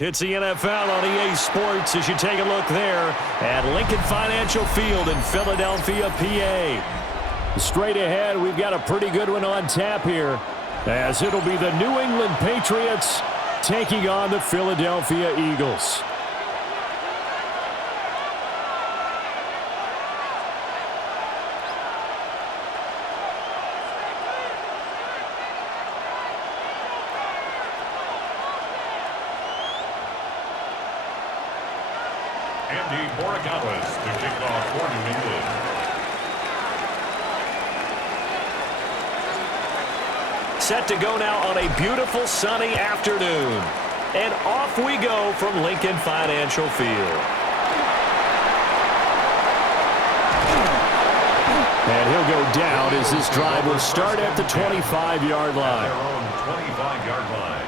It's the NFL on EA Sports as you take a look there at Lincoln Financial Field in Philadelphia, PA. Straight ahead, we've got a pretty good one on tap here, as it'll be the New England Patriots taking on the Philadelphia Eagles. Andy Borregales to kick off for New England. Set to go now on a beautiful sunny afternoon. And off we go from Lincoln Financial Field. And he'll go down as this drive will start at the 25-yard line. Their own 25-yard line.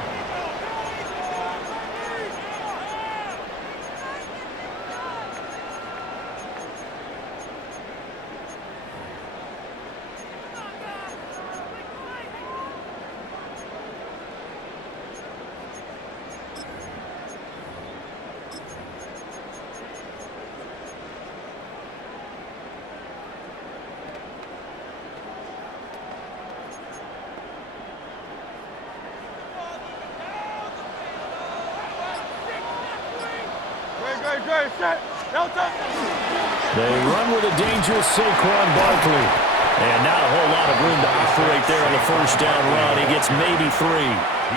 They run with a dangerous Saquon Barkley. And not a whole lot of room to operate there on the first down run. He gets maybe 3.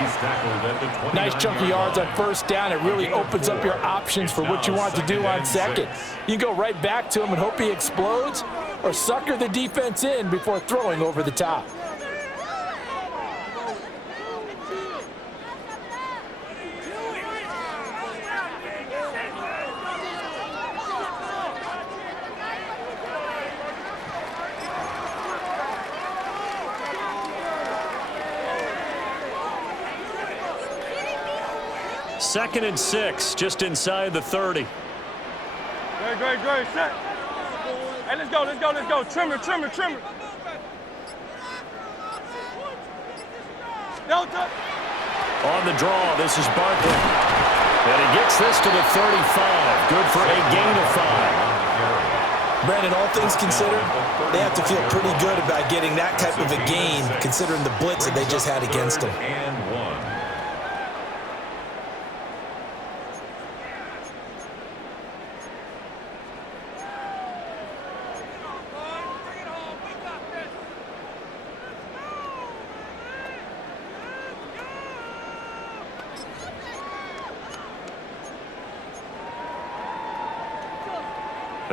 He's tackled at the 29-yard line. Nice chunk of yards on first down. It really opens up your options for what you want to do on second. You can go right back to him and hope he explodes, or sucker the defense in before throwing over the top. Second and 6, just inside the 30. Great, set. Hey, let's go. Trimmer. Delta. On the draw, this is Barkley. And he gets this to the 35. Good for a gain of 5. Brandon, all things considered, they have to feel pretty good about getting that type of a gain, considering the blitz that they just had against them. And 1.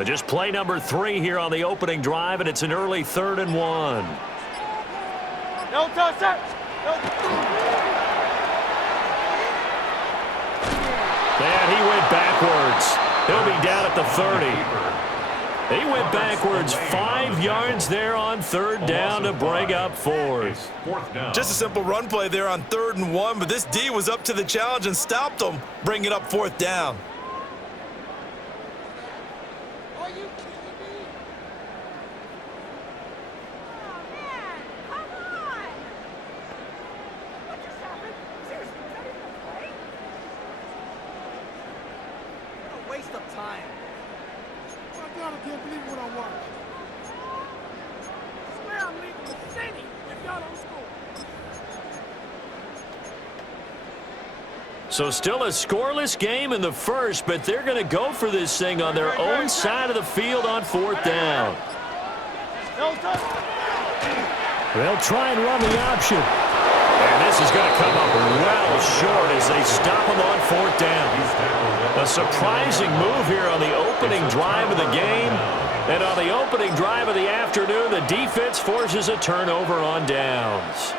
Just play number 3 here on the opening drive, and it's an early 3rd and 1. No touch, set. And he went backwards. He'll be down at the 30. He went backwards 5 yards there on 3rd down to bring up 4th. Just a simple run play there on 3rd and 1, but this D was up to the challenge and stopped them, bringing up 4th down. So still a scoreless game in the first, but they're going to go for this thing on their own side of the field on 4th down. They'll try and run the option. And this is going to come up well short as they stop him on 4th down. A surprising move here on the opening drive of the game. And on the opening drive of the afternoon, the defense forces a turnover on downs.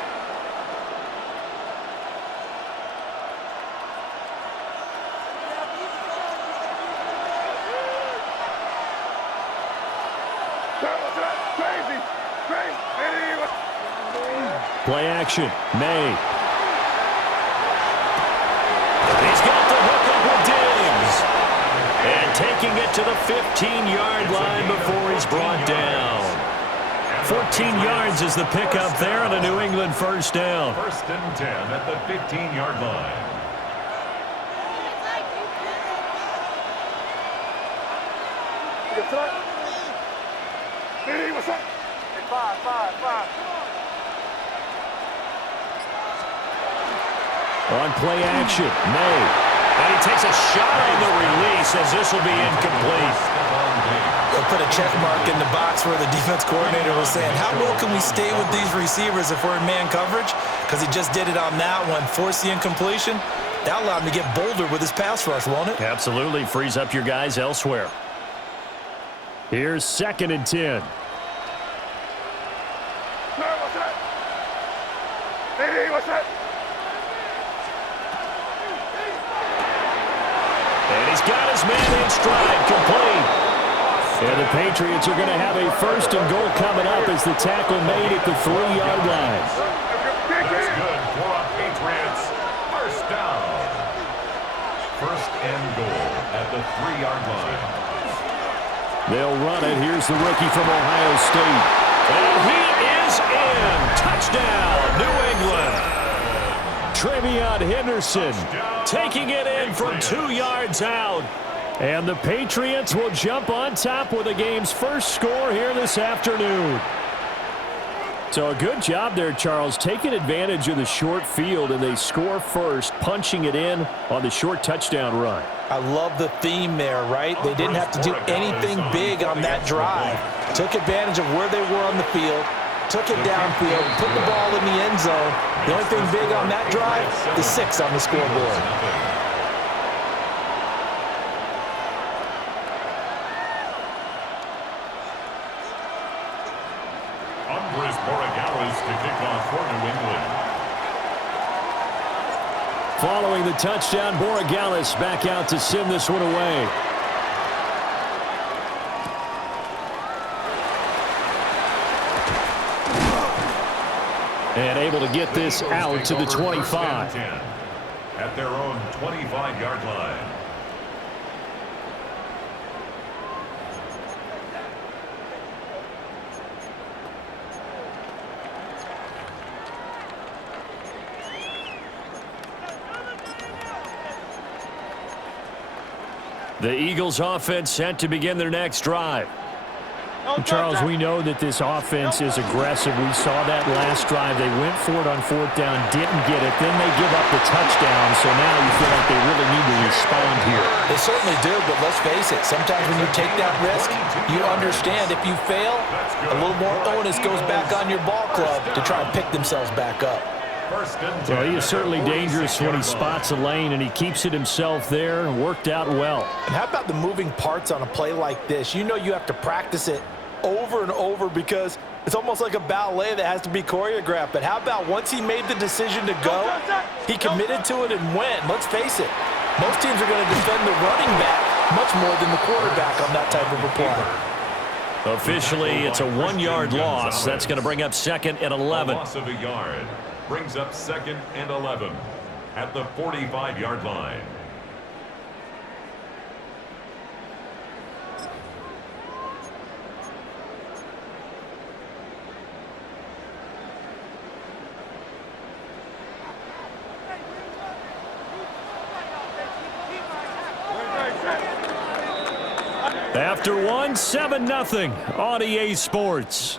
Play action. May. He's got the hook up with Diggs. And taking it to the 15-yard line before he's brought down. 14 yards is the pickup there on a New England first down. 1st and 10 at the 15-yard line. Yes, sir. Hey, what's up? Hey, five. On play action, May. And he takes a shot on the release as this will be incomplete. They'll put a check mark in the box where the defense coordinator was saying, how well can we stay with these receivers if we're in man coverage? Because he just did it on that one, forced the incompletion. That allowed him to get bolder with his pass rush, won't it? Absolutely frees up your guys elsewhere. Here's 2nd and 10. What's that? Hey, what's that? And he's got his man in stride, complete. And the Patriots are going to have a 1st and goal coming up as the tackle made at the 3-yard line. That's good for our Patriots. 1st down. 1st and goal at the 3-yard line. They'll run it. Here's the rookie from Ohio State. And he is in. Touchdown, New England. Trevion Henderson taking it in from 2 yards out. And the Patriots will jump on top with the game's first score here this afternoon. So a good job there, Charles, taking advantage of the short field, and they score first, punching it in on the short touchdown run. I love the theme there, right? They didn't have to do anything big on that drive. Took advantage of where they were on the field, took it downfield, put the ball in the end zone. The only thing big on that drive, the 6 on the scoreboard. Andres Borregales to kick off for New England. Following the touchdown, Borregales back out to send this one away. And able to get this out to the 25. At their own 25-yard line. The Eagles offense set to begin their next drive. Charles, we know that this offense is aggressive. We saw that last drive. They went for it on 4th down, didn't get it. Then they give up the touchdown. So now you feel like they really need to respond here. They certainly do, but let's face it. Sometimes when you take that risk, you understand if you fail, a little more onus goes back on your ball club to try and pick themselves back up. Well, he is certainly dangerous when he spots a lane, and he keeps it himself there and worked out well. And how about the moving parts on a play like this? You know you have to practice it over and over because it's almost like a ballet that has to be choreographed. But how about once he made the decision to go, he committed to it and went. Let's face it, most teams are going to defend the running back much more than the quarterback on that type of a play. Officially, it's a 1-yard loss. That's going to bring up 2nd and 11. A loss of a yard brings up 2nd and 11 at the 45-yard line. After one, 7-0 on EA Sports.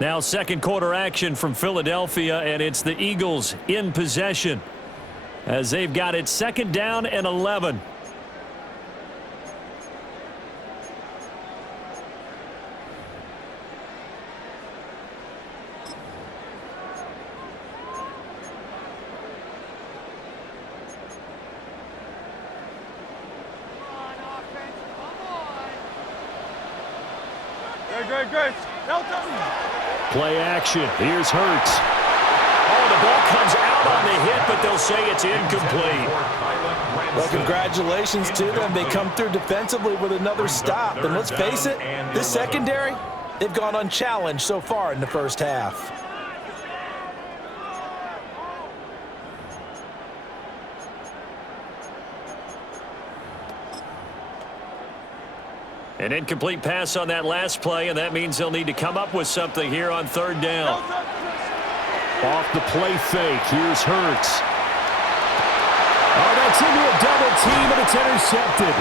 Now 2nd quarter action from Philadelphia, and it's the Eagles in possession as they've got it 2nd down and 11. Great. Play action. Here's Hurts. Oh, the ball comes out on the hit, but they'll say it's incomplete. Well, congratulations to them. They come through defensively with another stop. And let's face it, this secondary, they've gone unchallenged so far in the first half. An incomplete pass on that last play, and that means they'll need to come up with something here on 3rd down. Off the play fake, here's Hurts. Oh, they Gets into a double team, and it's intercepted.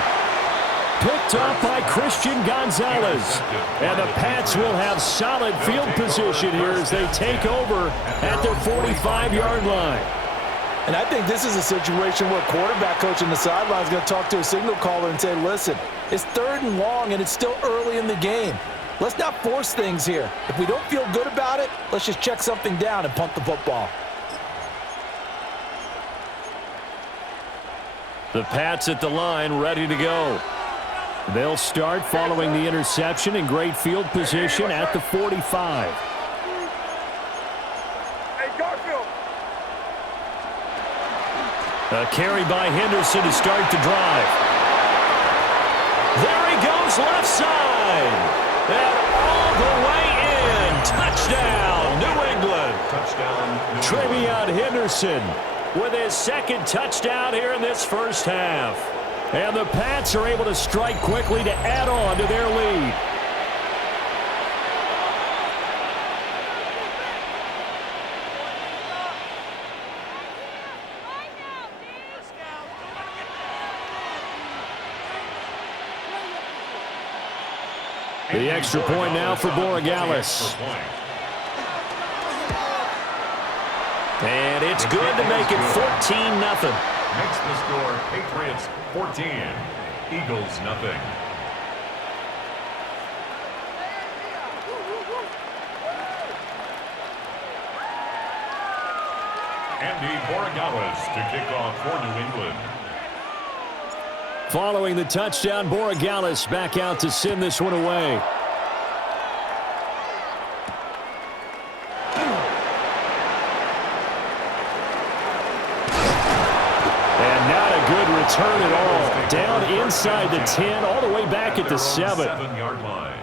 Picked off by Christian Gonzalez. And the Pats will have solid field position here as they take over at their 45-yard line. And I think this is a situation where quarterback coach on the sideline is going to talk to a signal caller and say, listen, it's 3rd and long, and it's still early in the game. Let's not force things here. If we don't feel good about it, let's just check something down and punt the football. The Pats at the line, ready to go. They'll start following the interception in great field position at the 45. Hey, Garfield. A carry by Henderson to start the drive. There he goes, left side. And all the way in. Touchdown, New England. Touchdown. Travion Henderson with his 2nd touchdown here in this first half. And the Pats are able to strike quickly to add on to their lead. The extra point now for Borregales. And it's good to make it 14-0. Makes the score Patriots 14, Eagles nothing. Andy Borregales to kick off for New England. Following the touchdown, Borregales back out to send this one away. Return it all. Down inside the 10, all the way back at the 7. 7-yard line.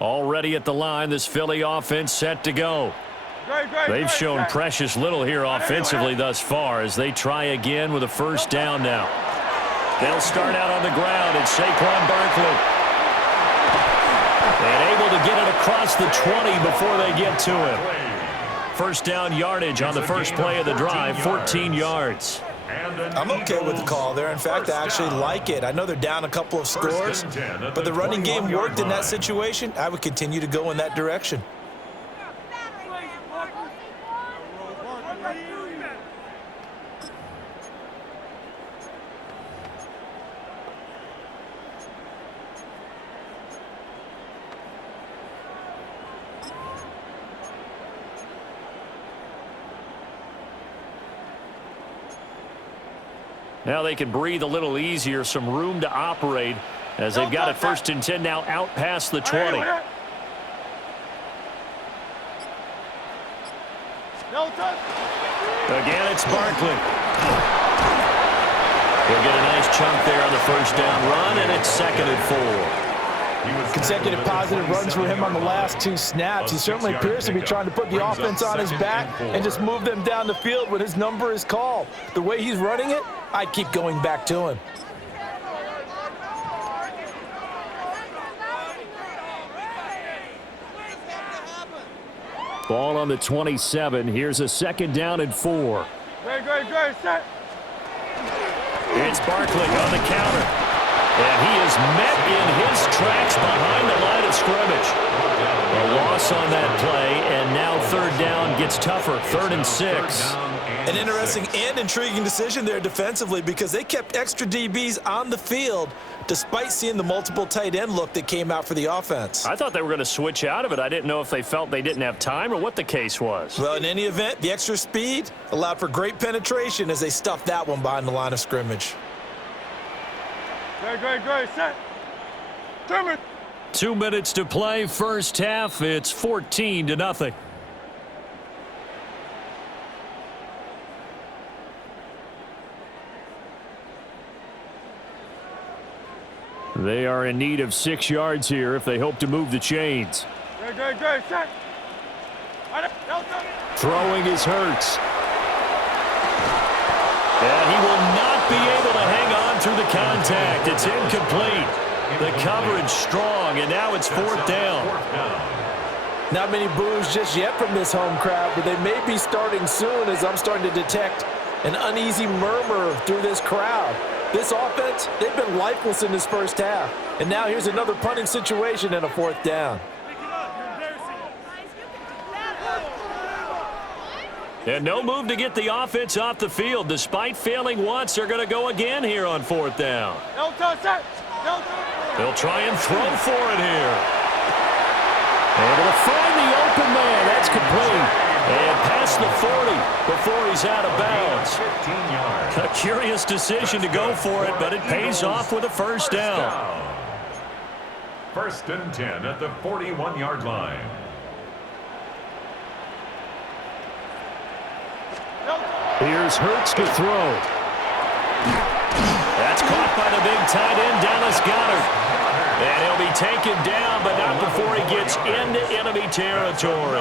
Already at the line, this Philly offense set to go. They've shown precious little here offensively thus far as they try again with a first down now. They'll start out on the ground, and Saquon Barkley. And able to get it across the 20 before they get to him. First down yardage on the first play of the drive, 14 yards. I'm okay with the call there. In fact, I actually like it. I know they're down a couple of scores, but the running game worked in that situation. I would continue to go in that direction. Now they can breathe a little easier, some room to operate as they've got it 1st and 10 now out past the 20. No touch. Again, it's Barkley. He'll get a nice chunk there on the first down run, and it's 2nd and 4. Consecutive positive runs for him on the last 2 snaps. He certainly appears to be trying to put the offense on his back and just move them down the field when his number is called. The way he's running it, I'd keep going back to him. Ball on the 27. Here's a 2nd down and 4. Great, set. It's Barkley on the counter. And he is met in his tracks behind the line of scrimmage. A loss on that play, and now 3rd down gets tougher, 3rd and 6. An interesting and intriguing decision there defensively because they kept extra DBs on the field despite seeing the multiple tight end look that came out for the offense. I thought they were going to switch out of it. I didn't know if they felt they didn't have time or what the case was. Well, in any event, the extra speed allowed for great penetration as they stuffed that one behind the line of scrimmage. Great, set. 2 minutes to play, first half. It's 14-0. They are in need of 6 yards here if they hope to move the chains. Great, set. Throwing is Hurts. And he will not be able to through the contact. It's incomplete. The coverage strong, and now it's fourth down. Not many boos just yet from this home crowd, but they may be starting soon as I'm starting to detect an uneasy murmur through this crowd. This offense, they've been lifeless in this first half. And now here's another punting situation and a fourth down. And no move to get the offense off the field. Despite failing once, they're going to go again here on fourth down. They'll try and throw for it here. Able to find the open man. That's complete. And past the 40 before he's out of bounds. A curious decision to go for it, but it pays off with a first down. First and 10 at the 41-yard line. Here's Hurts to throw. That's caught by the big tight end, Dallas Goedert. And he'll be taken down, but not before he gets into enemy territory.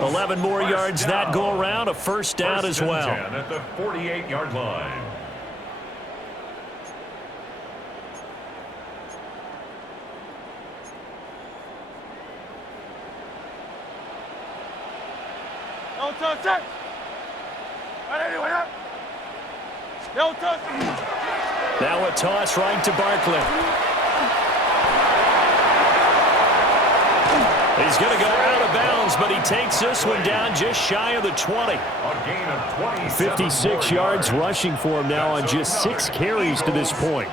11 more yards that go around, a first down as well. 10 at the 48-yard line. Now a toss right to Barkley. He's going to go out of bounds, but he takes this one down just shy of the 20. A gain of 27 56 yards rushing for him now on just 6 carries to this point.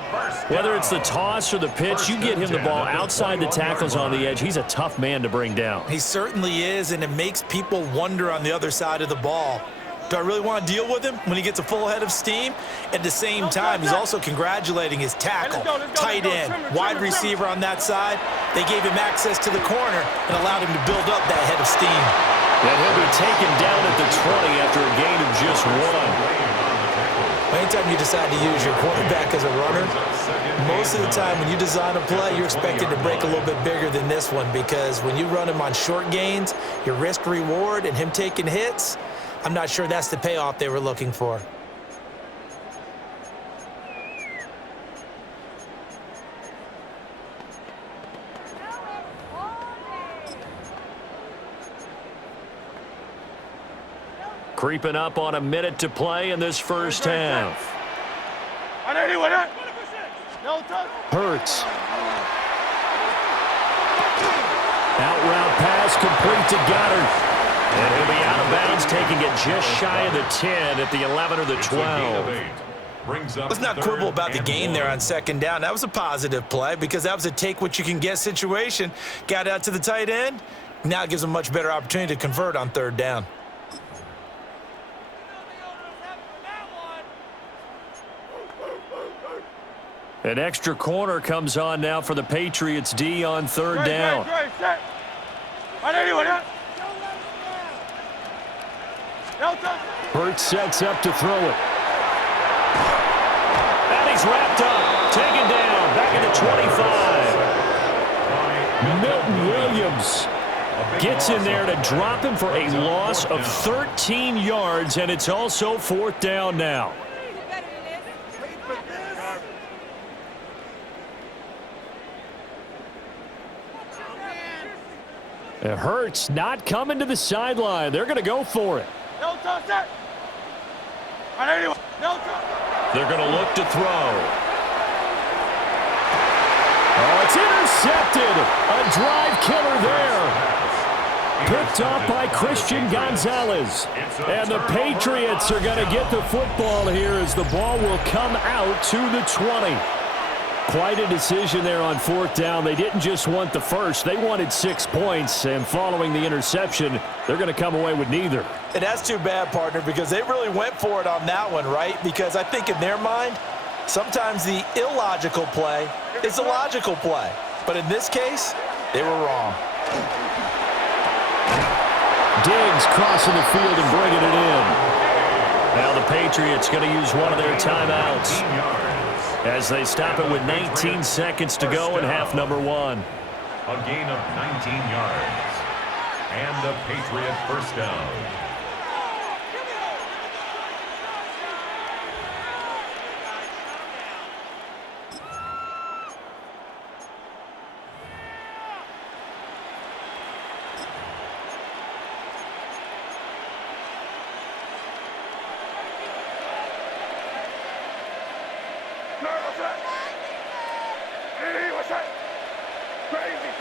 Whether it's the toss or the pitch, you get him the ball outside the tackles on the edge. He's a tough man to bring down. He certainly is, and it makes people wonder on the other side of the ball. Do I really want to deal with him when he gets a full head of steam? At the same time, he's also congratulating his tackle, tight end, wide receiver on that side. They gave him access to the corner and allowed him to build up that head of steam. And he'll be taken down at the 20 after a gain of just 1. Anytime you decide to use your quarterback as a runner, most of the time when you design a play, you're expected to break a little bit bigger than this one, because when you run him on short gains, your risk-reward and him taking hits, I'm not sure that's the payoff they were looking for. Creeping up on a minute to play in this first half. Hurts. Out route pass complete to Goedert. And he'll be out of bounds, taking it just shy of the 10 at the 11 or the 12. Let's not quibble about the gain there on second down. That was a positive play because that was a take-what-you-can-get situation. Got out to the tight end. Now it gives them a much better opportunity to convert on third down. An extra corner comes on now for the Patriots D on third down. Hurts sets up to throw it. And he's wrapped up, taken down, back at the 25. Milton Williams gets in there to drop him for a loss of 13 yards, and it's also fourth down now. It hurts, not coming to the sideline. They're going to go for it. They're going to look to throw. Oh, it's intercepted. A drive killer there. Picked off by Christian Gonzalez. And the Patriots are going to get the football here as the ball will come out to the 20. Quite a decision there on fourth down. They didn't just want the first. They wanted 6 points, and following the interception, they're going to come away with neither. And that's too bad, partner, because they really went for it on that one, right? Because I think in their mind, sometimes the illogical play is a logical play. But in this case, they were wrong. Diggs crossing the field and bringing it in. Now the Patriots going to use one of their timeouts as they stop it with 19 seconds to go in half number 1. A gain of 19 yards. And a Patriot first down.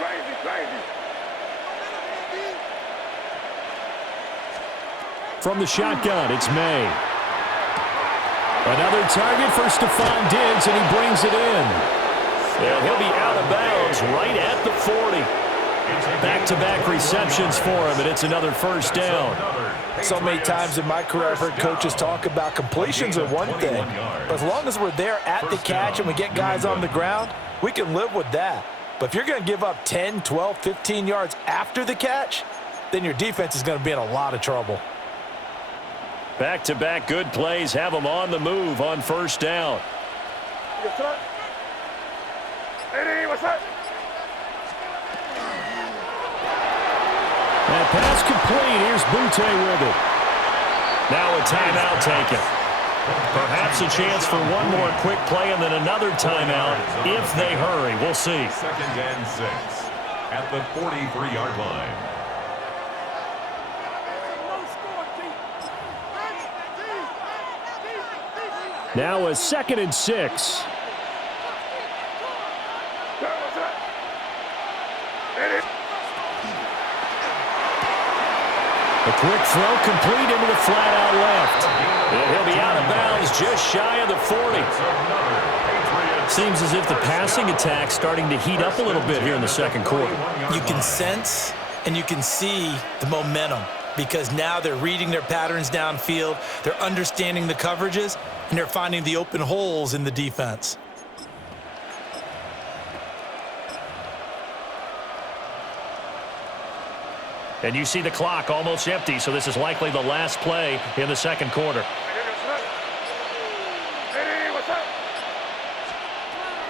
Crazy, crazy. From the shotgun, it's May. Another target for Stephon Diggs, and he brings it in. And he'll be out of bounds right at the 40. Back-to-back receptions for him, and it's another first down. So many times in my career, I've heard coaches talk about completions are one thing. But as long as we're there at the catch and we get guys on the ground, we can live with that. But if you're going to give up 10, 12, 15 yards after the catch, then your defense is going to be in a lot of trouble. Back-to-back good plays have them on the move on first down. Yes, sir. Hey, what's up? And pass complete. Here's Butte with it. Now a timeout taken. Perhaps a chance for one more quick play and then another timeout if they hurry. We'll see. 2nd and 6 at the 43-yard line. Now a 2nd and 6. A quick throw complete into the flat out left. And he'll be out of bounds just shy of the 40. Seems as if the passing attack's starting to heat up a little bit here in the second quarter. You can sense and you can see the momentum because now they're reading their patterns downfield, they're understanding the coverages, and they're finding the open holes in the defense. And you see the clock almost empty, so this is likely the last play in the second quarter. Hey, what's up?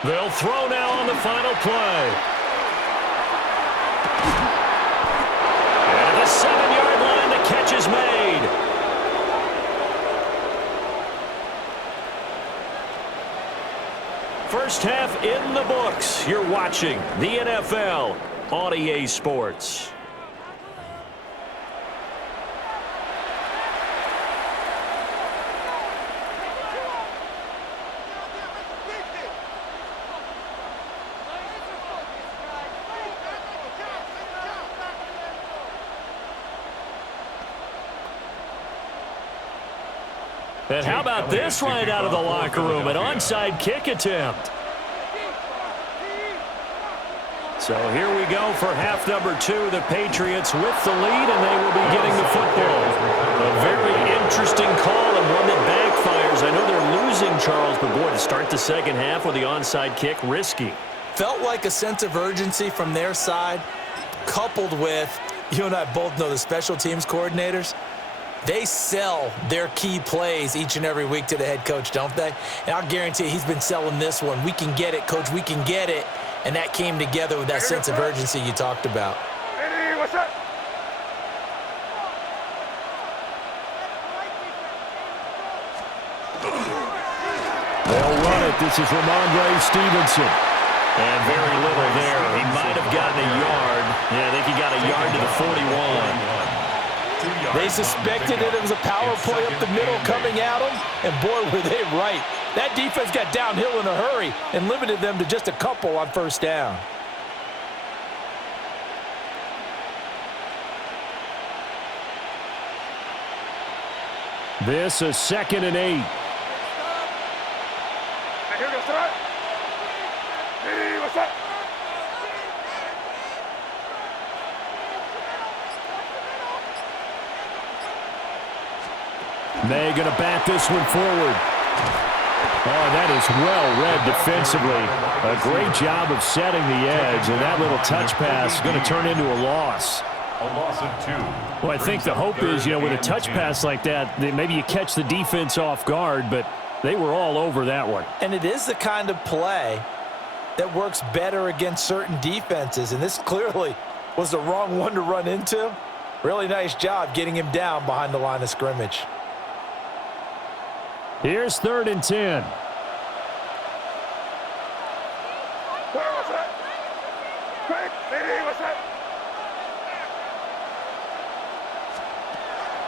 They'll throw now on the final play. And at the 7-yard line, the catch is made. First half in the books. You're watching the NFL on EA Sports. And how about this right out of the locker room? An onside kick attempt. So here we go for half number 2. The Patriots with the lead, and they will be getting the football. A very interesting call and one that backfires. I know they're losing, Charles, but boy, to start the second half with the onside kick, risky. Felt like a sense of urgency from their side, coupled with, you and I both know the special teams coordinators, they sell their key plays each and every week to the head coach, don't they? And I'll guarantee you he's been selling this one. We can get it, coach, we can get it. And that came together with that sense of urgency you talked about. Hey, what's up? They'll run it. This is Ramondre Stevenson. And very little there. He might have gotten a yard. Yeah, I think he got a yard to the 41. They suspected it was a power play up the middle coming at them, and boy, were they right. That defense got downhill in a hurry and limited them to just a couple on first down. This is 2nd and 8. Hey, what's up? Hey, what's up? May going to bat this one forward. Oh, that is well read defensively. A great job of setting the edge, and that little touch pass is going to turn into a loss. A loss of 2. Well, I think the hope is, with a touch pass like that, maybe you catch the defense off guard, but they were all over that one. And it is the kind of play that works better against certain defenses, and this clearly was the wrong one to run into. Really nice job getting him down behind the line of scrimmage. Here's 3rd and 10. What's up? Hey, what's up?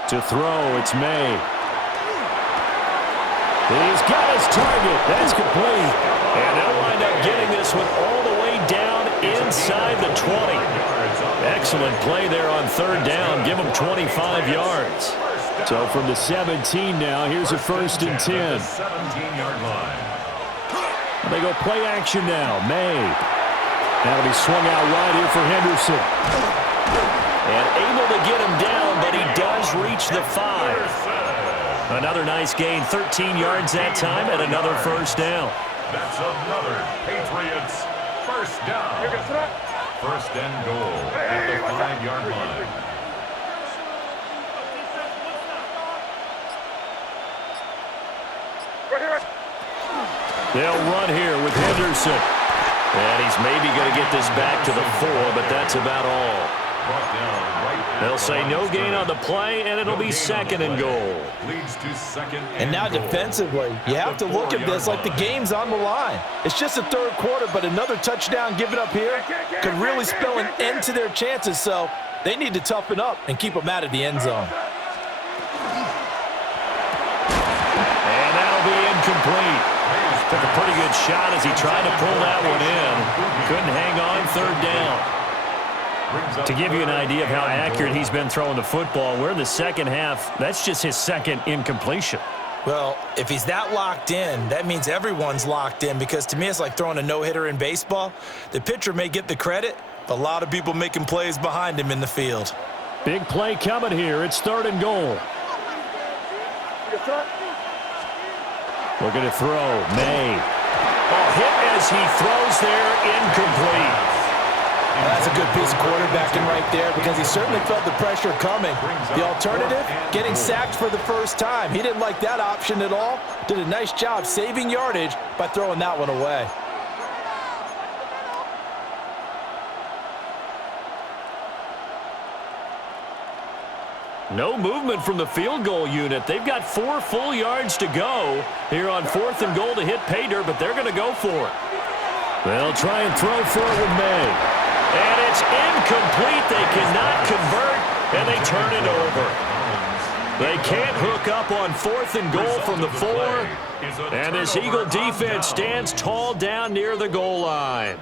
To throw, it's May. He's got his target. That's complete. And they'll wind up getting this one all the way down inside the 20. Excellent play there on third down. Give them 25 yards. So from the 17 now, here's a 1st and 10. 17-yard line. They go play action now. May. That'll be swung out wide here for Henderson. And able to get him down, but he does reach the 5. Another nice gain, 13 yards that time, and another 1st down. That's another Patriots 1st down. 1st and goal at the 5-yard line. They'll run here with Henderson. And he's maybe going to get this back to the 4, but that's about all. They'll say no gain on the play, and it'll be 2nd and goal. Leads to 2nd And now defensively, you have to look at this like the game's on the line. It's just the 3rd quarter, but another touchdown given up here could really spell an end to their chances, so they need to toughen up and keep them out of the end zone. And that'll be incomplete. Took a pretty good shot as he tried to pull that one in. Couldn't hang on 3rd down. To give you an idea of how accurate he's been throwing the football, we're in the 2nd half. That's just his 2nd incompletion. Well, if he's that locked in, that means everyone's locked in, because to me it's like throwing a no-hitter in baseball. The pitcher may get the credit, but a lot of people making plays behind him in the field. Big play coming here. It's 3rd and goal. Looking to throw. May. Oh, hit as he throws there. Incomplete. That's a good piece of quarterbacking right there, because he certainly felt the pressure coming. The alternative, getting sacked for the 1st time. He didn't like that option at all. Did a nice job saving yardage by throwing that one away. No movement from the field goal unit. They've got 4 full yards to go here on 4th and goal to hit pay dirt, but they're going to go for it. They'll try and throw for it with May. And it's incomplete. They cannot convert, and they turn it over. They can't hook up on 4th and goal from the 4. And this Eagle defense stands tall down near the goal line.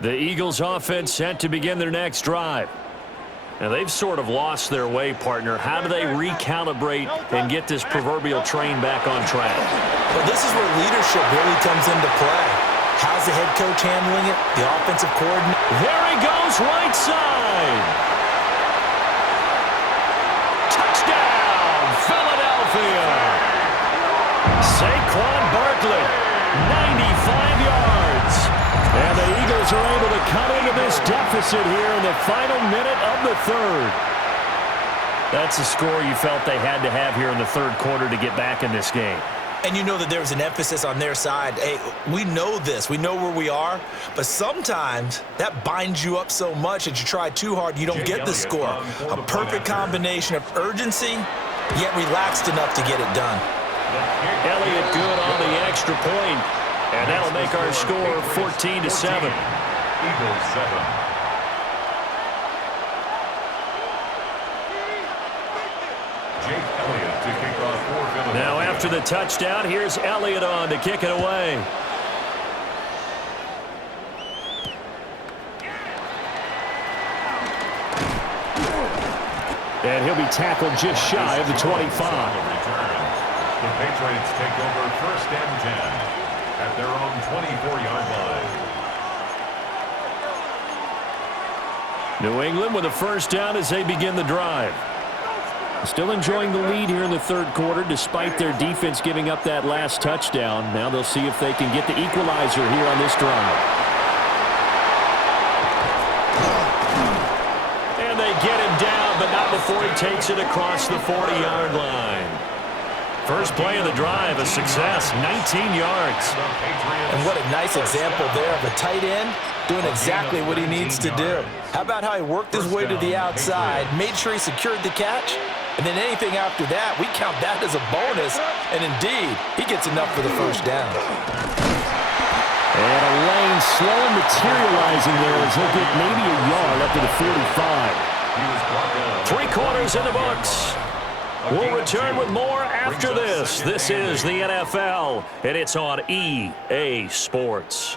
The Eagles offense set to begin their next drive. Now they've sort of lost their way, partner. How do they recalibrate and get this proverbial train back on track? Well, this is where leadership really comes into play. How's the head coach handling it? The offensive coordinator. There he goes, right side. Touchdown, Philadelphia. Saquon Barkley, 95 yards. And the Eagles are able to cut into this deficit here in the final minute of the 3rd. That's a score you felt they had to have here in the 3rd quarter to get back in this game. And you know that there was an emphasis on their side. Hey, we know this. We know where we are. But sometimes that binds you up so much that you try too hard, you don't get the score. A perfect combination of urgency, yet relaxed enough to get it done. Elliott good on the extra point. And that'll make our score 14-7. Eagles 7. Jake Elliott to kick off for Philadelphia. Now after the touchdown, here's Elliott on to kick it away. And he'll be tackled just shy of the 25. The Patriots take over 1st and 10. At their own 24-yard line. New England with a 1st down as they begin the drive. Still enjoying the lead here in the 3rd quarter despite their defense giving up that last touchdown. Now they'll see if they can get the equalizer here on this drive. And they get him down, but not before he takes it across the 40-yard line. First play of the drive, a success, 19 yards. And what a nice example there of a tight end doing exactly what he needs to do. How about how he worked his way to the outside, made sure he secured the catch, and then anything after that, we count that as a bonus. And indeed, he gets enough for the 1st down. And a lane slow materializing there as he'll get maybe a yard up to the 45. 3 quarters in the books. We'll return with more after this. This is the NFL, and it's on EA Sports.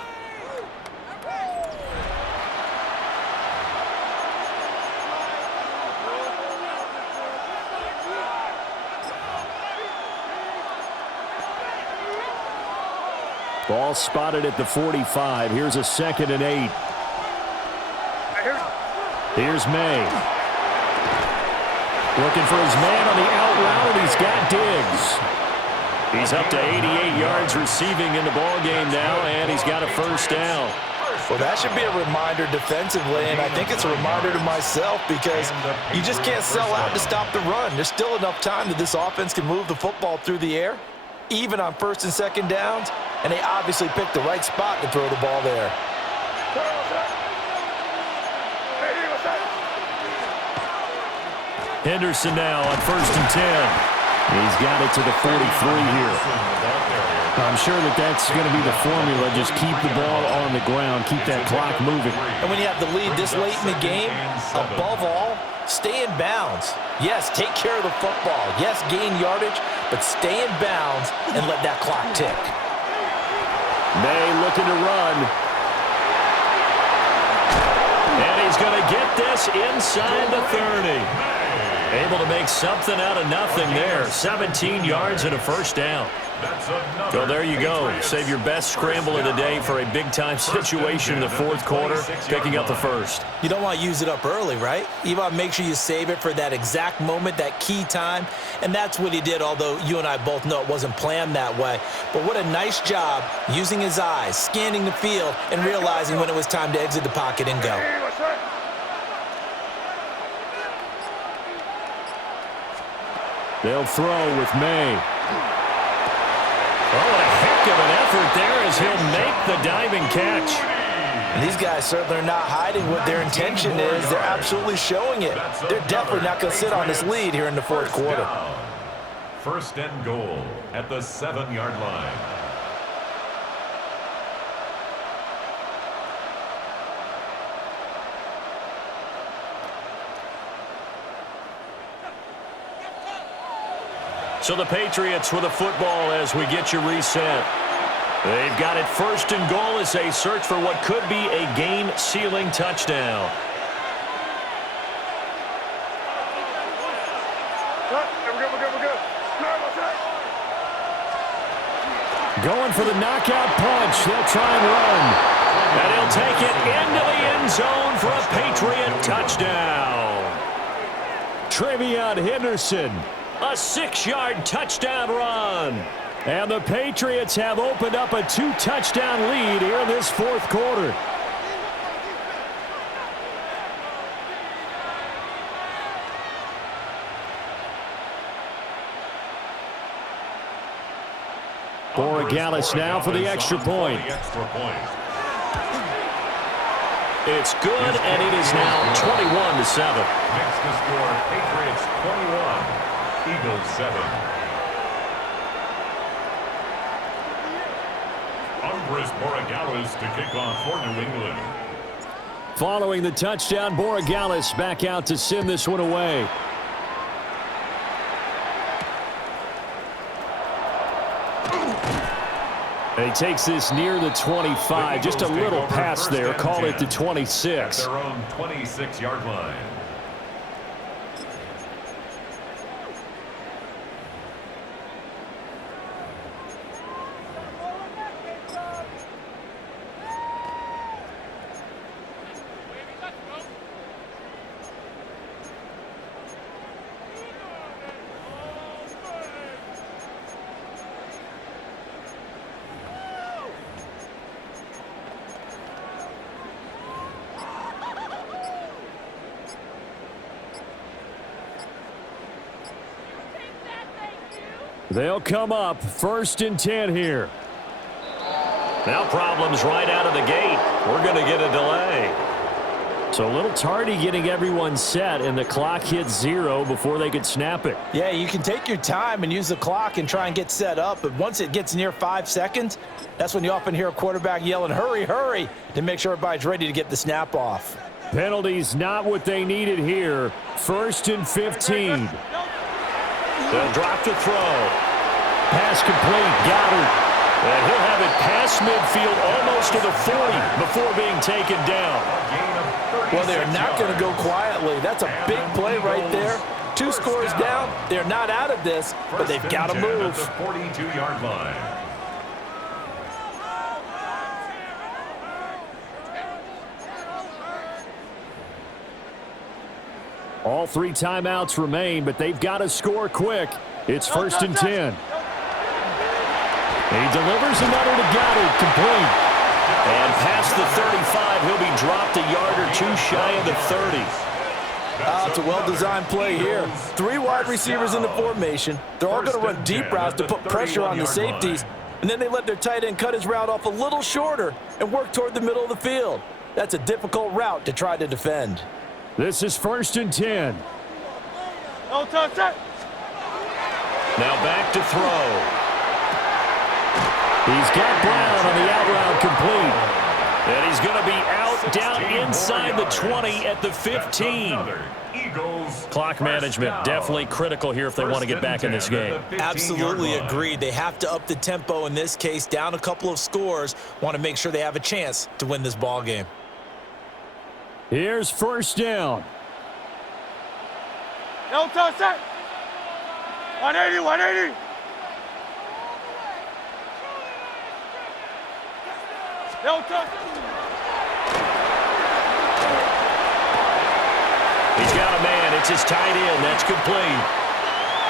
Ball spotted at the 45. Here's a 2nd and 8. Here's May. Looking for his man on the out route, and he's got Diggs. He's up to 88 yards receiving in the ballgame now, and he's got a 1st down. Well, that should be a reminder defensively, and I think it's a reminder to myself because you just can't sell out to stop the run. There's still enough time that this offense can move the football through the air, even on 1st and 2nd downs, and they obviously picked the right spot to throw the ball there. Henderson now on 1st and 10. He's got it to the 43 here. I'm sure that's going to be the formula. Just keep the ball on the ground, keep that clock moving. And when you have the lead this late in the game, above all, stay in bounds. Yes, take care of the football. Yes, gain yardage, but stay in bounds and let that clock tick. May looking to run. And he's going to get this inside the 30. Able to make something out of nothing there. 17 yards and a 1st down. So there you go. Save your best scramble of the day for a big-time situation in the 4th quarter, picking up the 1st. You don't want to use it up early, right? You want to make sure you save it for that exact moment, that key time. And that's what he did, although you and I both know it wasn't planned that way. But what a nice job using his eyes, scanning the field, and realizing when it was time to exit the pocket and go. They'll throw with May. Oh, what a heck of an effort there as he'll make the diving catch. And these guys certainly are not hiding what their intention is. They're absolutely showing it. They're definitely not going to sit on this lead here in the 4th quarter. 1st and goal at the 7-yard line. So the Patriots with a football as we get you reset. They've got it 1st and goal as they search for what could be a game-sealing touchdown. We're good. Going for the knockout punch. They'll try and run. And he'll take it into the end zone for a Patriot touchdown. Trevion Henderson. A 6-yard touchdown run. And the Patriots have opened up a 2-touchdown lead here in this 4th quarter. Borregales now for the extra point. It's good, and it is now 21-7. Next to score, Patriots 21. Eagles 7. Andres Borregales to kick off for New England. Following the touchdown, Borregales back out to send this one away. And he takes this near the 25. Just a little pass there. Call it the 26. At their own 26-yard line. They'll come up 1st and 10 here. Now problems right out of the gate. We're going to get a delay. So a little tardy getting everyone set, and the clock hits 0 before they could snap it. Yeah, you can take your time and use the clock and try and get set up, but once it gets near 5 seconds, that's when you often hear a quarterback yelling, hurry, hurry, to make sure everybody's ready to get the snap off. Penalties not what they needed here. 1st and 15. They'll drop to throw. Pass complete. Goddard. And he'll have it past midfield almost to the 40 before being taken down. Well, they're not going to go quietly. That's a big play right there. 2 scores down. They're not out of this, but they've got to move. At the 42-yard line. All 3 timeouts remain, but they've got to score quick. It's 1st and 10. He delivers another to Goddard, complete. And past the 35, he'll be dropped a yard or 2 shy of the 30. It's a well-designed play here. 3 wide receivers in the formation. They're all going to run deep routes to put pressure on the safeties. And then they let their tight end cut his route off a little shorter and work toward the middle of the field. That's a difficult route to try to defend. This is 1st and 10. No touch it. Now back to throw. He's got Brown on the out route complete. And he's going to be out down inside the 20 at the 15. Clock management definitely critical here if they want to get back in this game. Absolutely agreed. They have to up the tempo in this case, down a couple of scores. Want to make sure they have a chance to win this ball game. Here's 1st down. No touch it. 180, 180. No touch. He's got a man. It's his tight end. That's complete.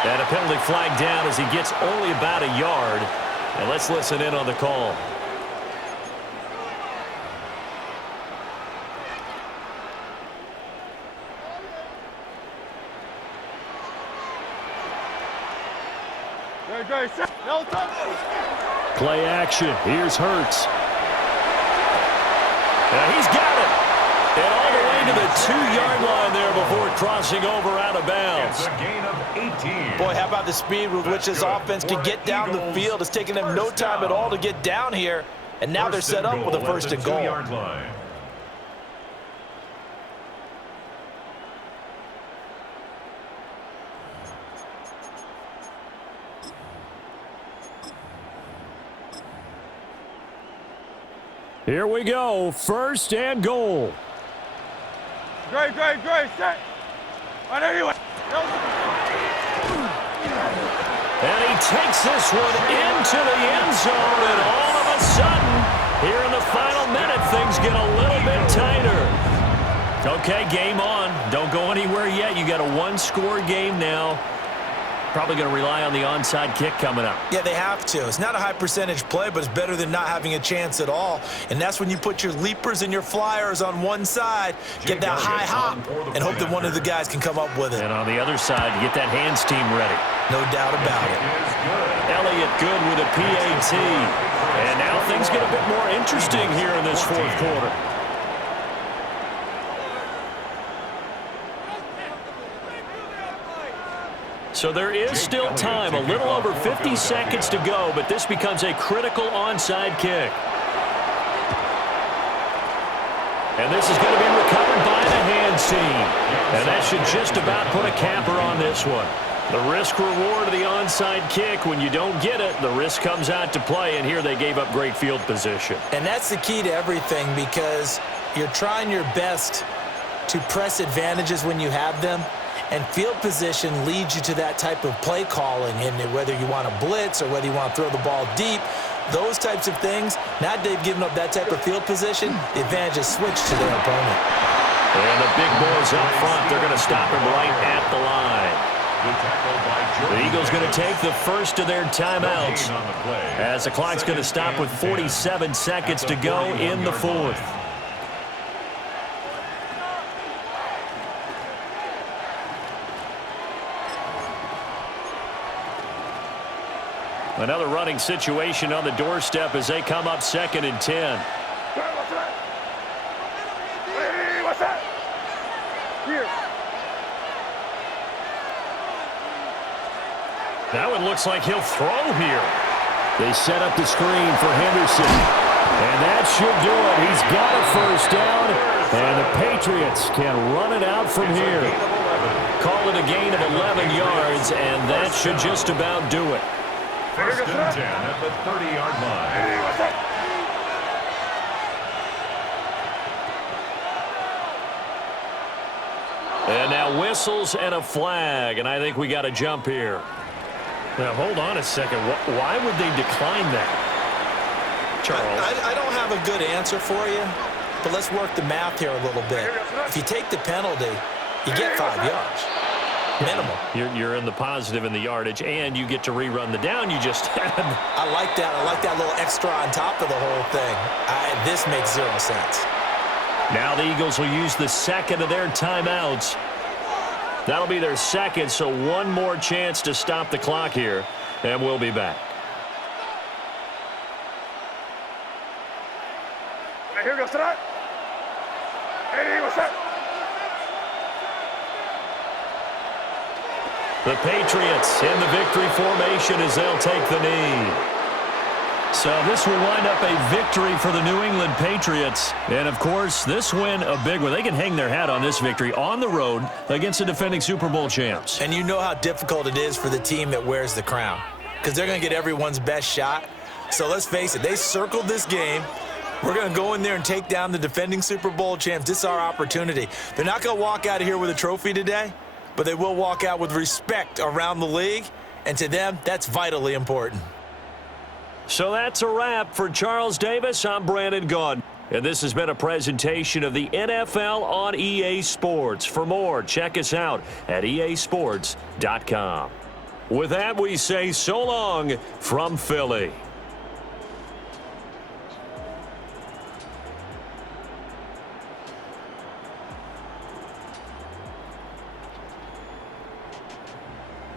And a penalty flag down as he gets only about a yard. And let's listen in on the call. No touch. Play action. Here's Hurts. And he's got it. And all the way to the 2-yard line there before crossing over out of bounds. It's a gain of 18. Boy, how about the speed with which this offense can get down the field? It's taking them no time at all to get down here. And now they're set up with a 1st and goal. 2-yard line. Here we go. 1st and goal. Great, set. 180. And he takes this one into the end zone, and all of a sudden, here in the final minute, things get a little bit tighter. Okay, game on. Don't go anywhere yet. You got a 1-score game now. Probably going to rely on the onside kick coming up. Yeah, they have to. It's not a high percentage play, but it's better than not having a chance at all. And that's when you put your leapers and your flyers on one side, get that high hop, and hope that one of the guys can come up with it. And on the other side, you get that hands team ready. No doubt about it. Elliott good with a PAT. And now things get a bit more interesting here in this 4th quarter. So there is still time, a little over 50 seconds to go, but this becomes a critical onside kick. And this is going to be recovered by the hands team. And that should just about put a capper on this one. The risk-reward of the onside kick, when you don't get it, the risk comes out to play, and here they gave up great field position. And that's the key to everything, because you're trying your best to press advantages when you have them. And field position leads you to that type of play calling, and whether you want to blitz or whether you want to throw the ball deep, those types of things, now they've given up that type of field position, the advantage is switched to their opponent. And the big boys up front, they're going to stop him right at the line. The Eagles going to take the first of their timeouts as the clock's going to stop with 47 seconds to go in the 4th. Another running situation on the doorstep as they come up 2nd and 10. What's that? Here. Now it looks like he'll throw here. They set up the screen for Henderson. And that should do it. He's got a 1st down. And the Patriots can run it out from here. Call it a gain of 11 yards, and that should just about do it. First and 10 at the 30-yard line. And now whistles and a flag, and I think we got a jump here. Now, hold on a second. Why would they decline that? Charles? I don't have a good answer for you, but let's work the math here a little bit. If you take the penalty, you get 5 yards. Minimum. You're in the positive in the yardage, and you get to rerun the down you just had. I like that. I like that little extra on top of the whole thing. This makes 0 sense. Now the Eagles will use the second of their timeouts. That'll be their second, so one more chance to stop the clock here, and we'll be back. Here goes tonight. Hey, what's up? The Patriots in the victory formation as they'll take the knee. So this will wind up a victory for the New England Patriots. And, of course, this win a big one. They can hang their hat on this victory on the road against the defending Super Bowl champs. And you know how difficult it is for the team that wears the crown, because they're going to get everyone's best shot. So let's face it, they circled this game. We're going to go in there and take down the defending Super Bowl champs. This is our opportunity. They're not going to walk out of here with a trophy today, but they will walk out with respect around the league. And to them, that's vitally important. So that's a wrap for Charles Davis. I'm Brandon Gaudin. And this has been a presentation of the NFL on EA Sports. For more, check us out at easports.com. With that, we say so long from Philly.